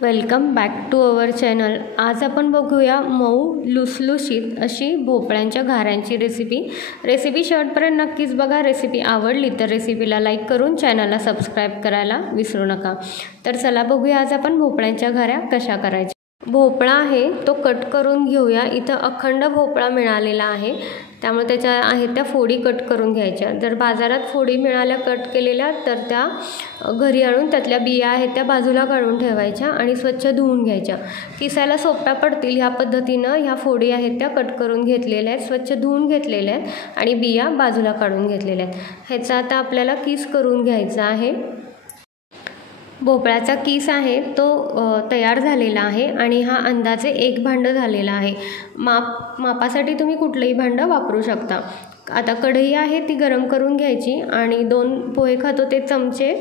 Welcome back to our channel. आज आपण बघूया मऊ लुसलुशीत अशी भोपळ्यांच्या घाऱ्यांची रेसिपी शेवटपर्यंत नक्कीच बघा। रेसिपी आवडली तर रेसिपीला लाईक करून चॅनलला सबस्क्राईब करायला विसरू नका। तर चला बघूया आज आपण भोपळ्यांच्या घाऱ्या कशा करायच्या। भोपळा आहे तो कट करून घेऊया। इथं अखंड भोपळा मिळालेला आहे, त्यामुळे त्याच्या आहेत त्या फोडी कट करून घ्यायच्या। जर बाजारात फोडी मिळाल्या कट केलेल्या तर त्या घरी आणून त्यातल्या बिया आहेत त्या बाजूला काढून ठेवायच्या आणि स्वच्छ धुवून घ्यायच्या। किसायला सोप्या पडतील ह्या पद्धतीनं ह्या फोडी आहेत त्या कट करून घेतलेल्या आहेत, स्वच्छ धुवून घेतलेल्या आहेत आणि बिया बाजूला काढून घेतलेल्या आहेत। ह्याचा आता आपल्याला किस करून घ्यायचा आहे। भोपळ्याचा किस आहे तो तयार झालेला आहे आणि हा अंदाजे एक भांडं झालेला आहे। मापासाठी तुम्ही कुठलंही भांडं वापरू शकता। आता कढई आहे ती गरम करून घ्यायची आणि 2 पोहे खातो ते चमचे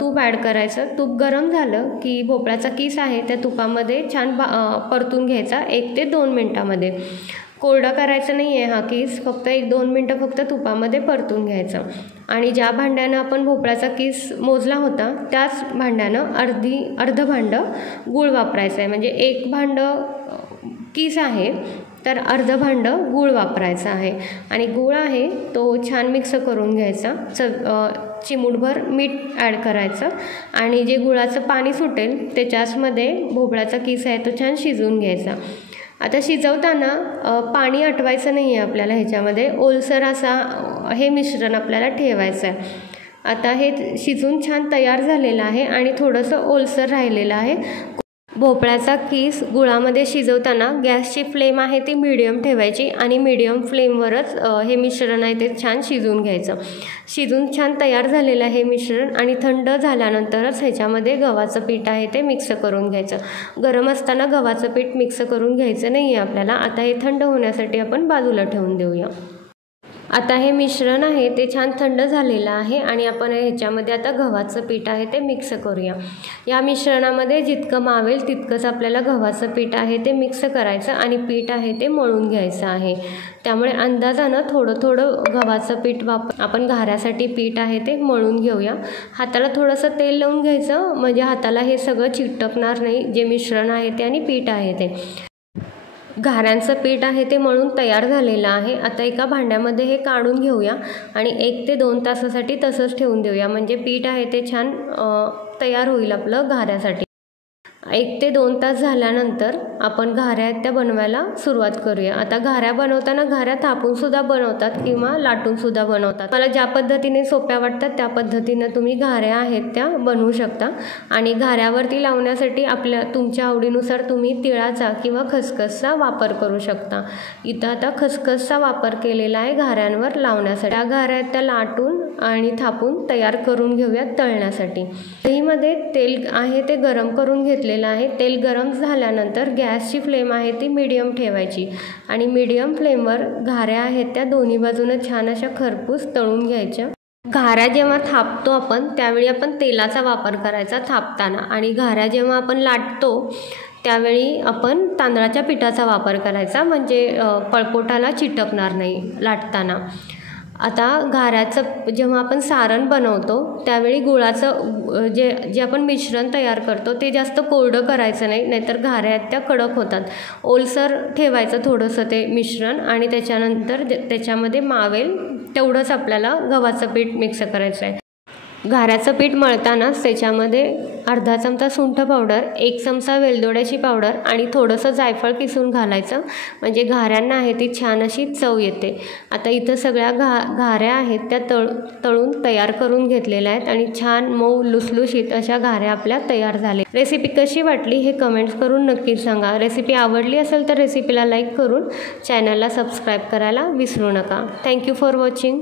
तूप ॲड करायचं। तूप गरम झालं की भोपळ्याचा किस आहे त्या तुपामध्ये छान परतून घ्यायचा 1 ते 2 मिनटामध्ये। कोरडा करायचा नाही आहे हा किस, फक्त 1-2 मिनटं फक्त तुपामध्ये परतून घ्यायचं। आणि ज्या भांड्यानं आपण भोपळ्याचा किस मोजला होता त्याच भांड्यानं अर्ध भांडं गूळ वापरायचं आहे। म्हणजे 1 भांडं किस आहे तर अर्ध भांडं गूळ वापरायचं आहे। आणि गूळ आहे तो छान मिक्स करून घ्यायचा। चिमूटभर मीठ ॲड करायचं आणि जे गुळाचं पाणी सुटेल त्याच्यामध्ये भोपळ्याचा किस आहे तो छान शिजवून घ्यायचा। आता शिजवताना पाणी आटवायचं नाही आहे आपल्याला, ह्याच्यामध्ये ओलसर असा हे मिश्रण आपल्याला ठेवायचं आहे। आता हे शिजून छान तयार झालेलं आहे आणि थोडंसं ओलसर राहिलेलं आहे। भोपळ्याचा किस गुळामध्ये शिजवताना गॅसची फ्लेम आहे ती मीडियम ठेवायची आणि मीडियम फ्लेमवरच हे मिश्रण आहे ते छान शिजवून घ्यायचं। शिजून छान तयार झालेलं आहे हे मिश्रण आणि थंड झाल्यानंतरच ह्याच्यामध्ये गव्हाचं पीठ आहे ते मिक्स करून घ्यायचं। गरम असताना गव्हाचं पीठ मिक्स करून घ्यायचं नाही आहे आपल्याला। आता हे थंड होण्यासाठी आपण बाजूला ठेवून देऊया। आता हे मिश्रण आहे ते छान थंड झालेलं आहे आणि आपण ह्याच्यामध्ये आता गव्हाचं पीठ आहे ते मिक्स करूया। या मिश्रणामध्ये जितकं मावेल तितकंच आपल्याला गव्हाचं पीठ आहे ते मिक्स करायचं आणि पीठ आहे ते मळून घ्यायचं आहे। त्यामुळे अंदाजानं थोडं गव्हाचं पीठ आपण घाऱ्यासाठी पीठ आहे ते मळून घेऊया। हाताला थोडंसं तेल लावून घ्यायचं म्हणजे हाताला हे सगळं चिटकणार नाही, जे मिश्रण आहे ते आणि पीठ आहे ते। घाऱ्यांचं पीठ आहे ते मळून तयार झालेलं आहे। आता एका भांड्यामध्ये हे काढून घेऊया आणि 1 ते 2 तासासाठी तसंच ठेवून देऊया, म्हणजे पीठ आहे ते छान तयार होईल आपलं घाऱ्यासाठी। 1 ते 2 तास झाल्यानंतर आपण घाऱ्या आहेत त्या बनवायला सुरुवात करूया। आता घाऱ्या बनवताना घाऱ्या थापूनसुद्धा बनवतात किंवा लाटूनसुद्धा बनवतात। मला ज्या पद्धतीने सोप्या वाटतात त्या पद्धतीनं तुम्ही घाऱ्या आहेत त्या बनवू शकता। आणि घाऱ्यावरती लावण्यासाठी तुमच्या आवडीनुसार तुम्ही तिळाचा किंवा खसखसचा वापर करू शकता। इथं आता खसखसचा वापर केलेला आहे घाऱ्यांवर लावण्यासाठी। त्या घाऱ्या आहेत त्या लाटून आणि थापून तयार करून घेऊयात तळण्यासाठी। कढईमध्ये तेल आहे ते गरम करून घेतलेलं आहे। तेल गरम झाल्यानंतर गॅसची फ्लेम आहे ती मीडियम ठेवायची आणि मीडियम फ्लेमवर घाऱ्या आहेत त्या दोन्ही बाजूनं छान अशा खरपूस तळून घ्यायच्या। घाऱ्या जेव्हा थापतो आपण त्यावेळी आपण तेलाचा वापर करायचा थापताना, आणि घाऱ्या जेव्हा आपण लाटतो त्यावेळी आपण तांदळाच्या पिठाचा वापर करायचा, म्हणजे पळपोटाला चिटकणार नाही लाटताना। आता घाऱ्याचं जेव्हा आपण सारण बनवतो त्यावेळी गुळाचं जे आपण मिश्रण तयार करतो ते जास्त कोरडं करायचं नाही, नाहीतर घाऱ्या त्या कडक होतात। ओलसर ठेवायचं थोडंसं ते मिश्रण आणि त्याच्यानंतर त्याच्यामध्ये मावेल तेवढंच आपल्याला गव्हाचं पीठ मिक्स करायचं आहे। घाऱ्याचं पीठ मळतानाच त्याच्यामध्ये अर्धा चमचा सुंठ पावडर, 1 चमचा वेलदोड्याची पावडर आणि थोडंसं जायफळ किसून घालायचं, म्हणजे घाऱ्यांना आहे ती छान अशी चव येते। आता इथं सगळ्या घाऱ्या आहेत त्या तळून तयार करून घेतलेल्या आहेत आणि छान मऊ लुसलुशीत अशा घाऱ्या आपल्या तयार झाल्या। रेसिपी कशी वाटली हे कमेंट्स करून नक्कीच सांगा। रेसिपी आवडली असेल तर रेसिपीला लाईक करून चॅनलला सबस्क्राईब करायला विसरू नका। Thank you for watching.